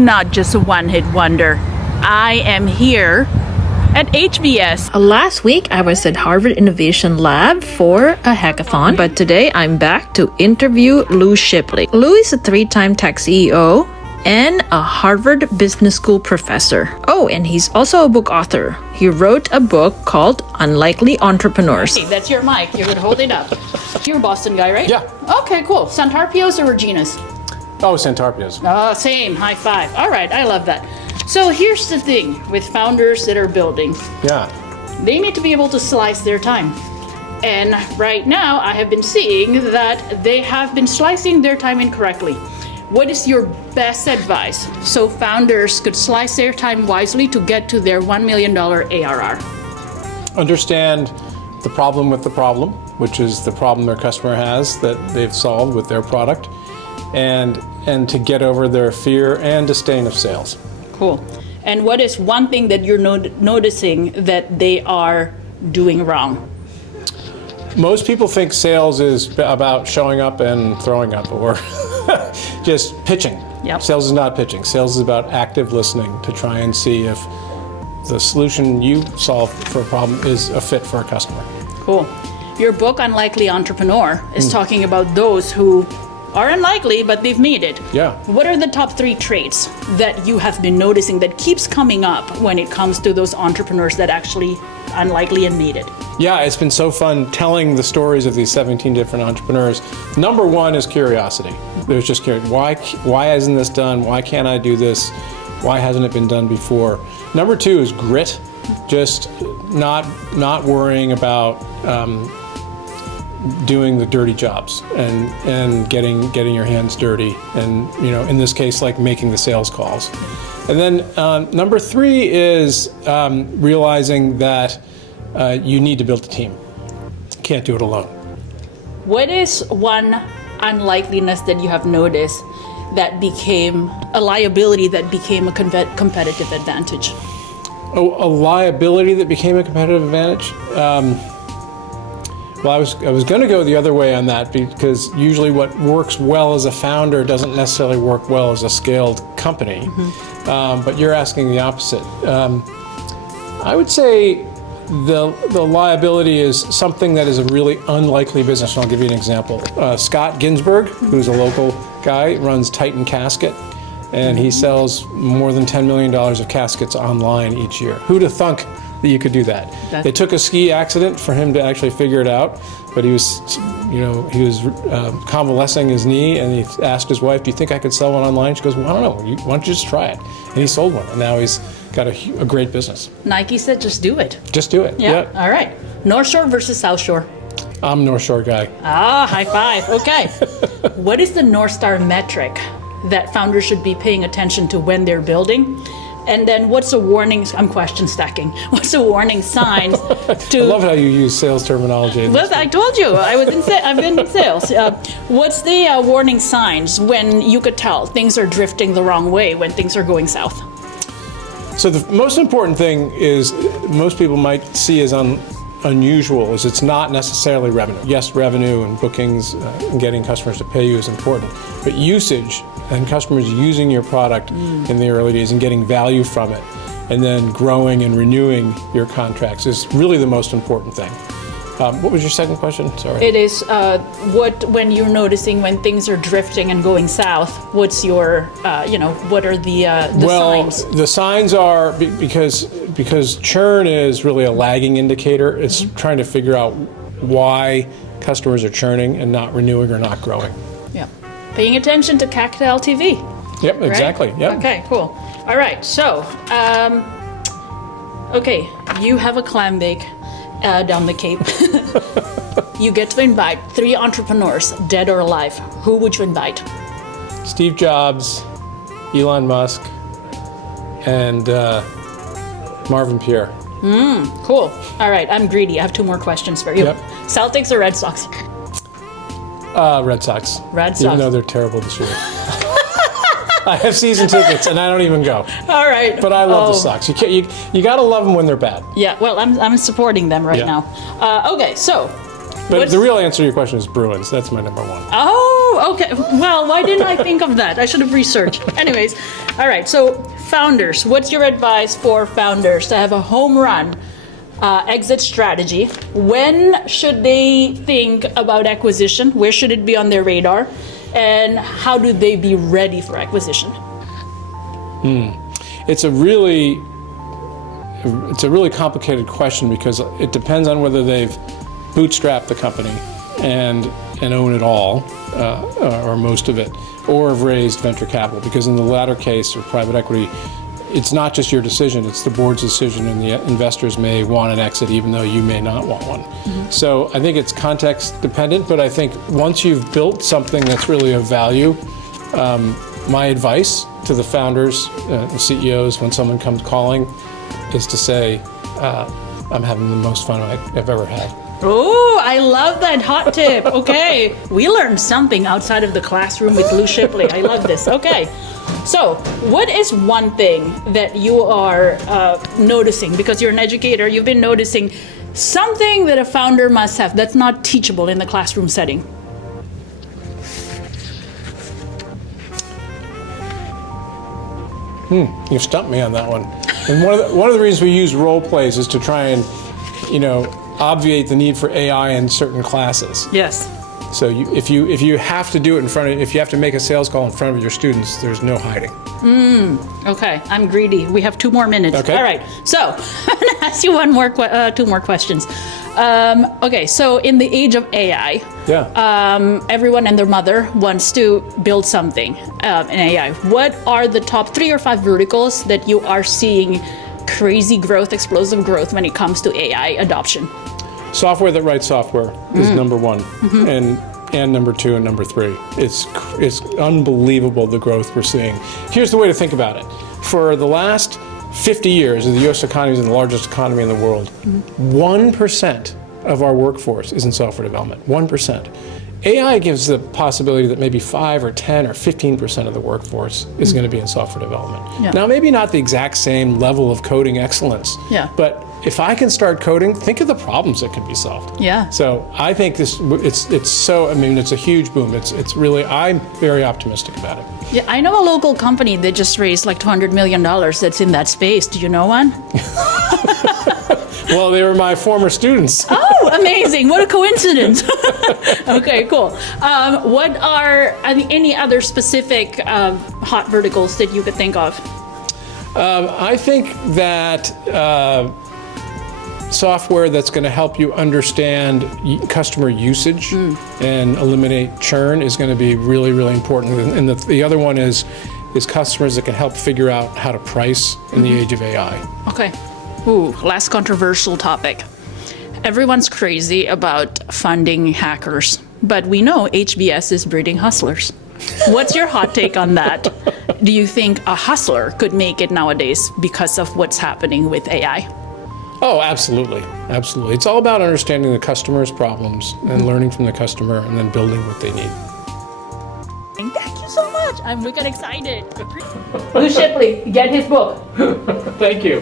I'm not just a one-hit wonder. I am here at HBS. Last week, I was at Harvard Innovation Lab for a hackathon, but today I'm back to interview Lou Shipley. Lou is a 3-time tech CEO and a Harvard Business School professor. Oh, and he's also a book author. He wrote a book called Unlikely Entrepreneurs. Hey, that's your mic. You're gonna hold it up. You're a Boston guy, right? Yeah. Okay, cool. Santarpios or Regina's? Oh, Santarpios. Same. High five. All right, I love that. So here's the thing with founders that are building. Yeah. They need to be able to slice their time. And right now, I have been seeing that they have been slicing their time incorrectly. What is your best advice so founders could slice their time wisely to get to their $1 million ARR? Understand the problem with the problem, which is the problem their customer has that they've solved with their product, and to get over their fear and disdain of sales. Cool. And what is one thing that you're noticing that they are doing wrong? Most people think sales is about showing up and throwing up or just pitching. Yep. Sales is not pitching. Sales is about active listening to try and see if the solution you solve for a problem is a fit for a customer. Cool. Your book, Unlikely Entrepreneur, is talking about those who are unlikely, but they've made it. Yeah. What are the top 3 traits that you have been noticing that keeps coming up when it comes to those entrepreneurs that actually unlikely and made it? Yeah, it's been so fun telling the stories of these 17 different entrepreneurs. Number 1 is curiosity. There's just curiosity. Why isn't this done? Why can't I do this? Why hasn't it been done before? Number 2 is grit. Just not worrying about doing the dirty jobs and getting your hands dirty, and in this case, like making the sales calls. And then number 3 is realizing that you need to build a team. You can't do it alone. What is one unlikeliness that you have noticed that became a liability that became a competitive advantage? Oh, a liability that became a competitive advantage? Well, I was going to go the other way on that, because usually what works well as a founder doesn't necessarily work well as a scaled company. But you're asking the opposite. I would say the liability is something that is a really unlikely business. And I'll give you an example. Scott Ginsberg, who's a local guy, runs Titan Casket, and he sells more than $10 million of caskets online each year. Who'd have thunk that you could do that? It took a ski accident for him to actually figure it out, but he was convalescing his knee, and he asked his wife, "Do you think I could sell one online?" She goes, "Well, I don't know. Why don't you just try it?" And he sold one, and now he's got a great business. Nike said, "Just do it." Just do it. Yeah. All right. North Shore versus South Shore. I'm North Shore guy. Ah, high five. Okay. What is the North Star metric that founders should be paying attention to when they're building? And then what's a warning? I'm question stacking. What's a warning sign to? I love how you use sales terminology. Well, I told you I've been in sales. What's the warning signs when you could tell things are drifting the wrong way, when things are going south? So the most important thing is most people might see as unusual is it's not necessarily revenue. Yes, revenue and bookings and getting customers to pay you is important, but usage and customers using your product in the early days and getting value from it, and then growing and renewing your contracts is really the most important thing. What was your second question? Sorry. It is when you're noticing when things are drifting and going south. What's your what are the signs? Well, the signs are because churn is really a lagging indicator. It's trying to figure out why customers are churning and not renewing or not growing. Yeah, paying attention to CAC to LTV. Yep, exactly. Right? Yep. Okay, cool. All right, so okay, you have a clam bake down the Cape. You get to invite 3 entrepreneurs, dead or alive. Who would you invite? Steve Jobs, Elon Musk, and Marvin Pierre. Cool. All right, I'm greedy. I have 2 more questions for you. Yep. Celtics or Red Sox? Red Sox. Red Sox. Even though they're terrible this year. I have season tickets and I don't even go. All right. But I love the Sox. You got to love them when they're bad. Yeah. Well, I'm supporting them right now. Okay. So, But the real answer to your question is Bruins. That's my number one. Oh, okay. Well, why didn't I think of that? I should have researched. Anyways, all right. So, founders, what's your advice for founders to have a home run exit strategy? When should they think about acquisition? Where should it be on their radar? And how do they be ready for acquisition? It's a really complicated question because it depends on whether they've bootstrapped the company and own it all, or most of it, or have raised venture capital. Because in the latter case, or private equity, it's not just your decision, it's the board's decision, and the investors may want an exit even though you may not want one. So I think it's context dependent, but I think once you've built something that's really of value, my advice to the founders and CEOs when someone comes calling is to say, I'm having the most fun I've ever had. Oh, I love that hot tip. Okay, we learned something outside of the classroom with Lou Shipley. I love this. Okay, so what is one thing that you are noticing, because you're an educator, you've been noticing something that a founder must have that's not teachable in the classroom setting? You stumped me on that one. And one of the reasons we use role plays is to try and, obviate the need for AI in certain classes. Yes. So if you have to do it if you have to make a sales call in front of your students, there's no hiding. Okay, I'm greedy. We have 2 more minutes. Okay. All right. So I'm going to ask you 2 more questions. Okay, so in the age of AI, everyone and their mother wants to build something in AI. What are the top 3 or 5 verticals that you are seeing crazy growth, explosive growth when it comes to AI adoption? Software that writes software is number 1, and number 2 and number 3. It's unbelievable the growth we're seeing. Here's the way to think about it. For the last 50 years, the U.S. economy is the largest economy in the world. 1% of our workforce is in software development. 1%. AI gives the possibility that maybe 5 or 10 or 15% of the workforce is going to be in software development. Yeah. Now, maybe not the exact same level of coding excellence, but if I can start coding, think of the problems that can be solved. Yeah. So I think it's a huge boom. It's really, I'm very optimistic about it. Yeah, I know a local company that just raised like $200 million that's in that space. Do you know one? Well, they were my former students. Oh, amazing. What a coincidence. Okay, cool. What are any other specific hot verticals that you could think of? I think that software that's going to help you understand customer usage and eliminate churn is going to be really, really important. And the other one is customers that can help figure out how to price in the age of AI. Okay. Ooh, last controversial topic. Everyone's crazy about funding hackers, but we know HBS is breeding hustlers. What's your hot take on that? Do you think a hustler could make it nowadays because of what's happening with AI? Oh, absolutely. Absolutely. It's all about understanding the customer's problems and learning from the customer and then building what they need. Thank you so much. I'm wicked excited. Lou Shipley, get his book. Thank you.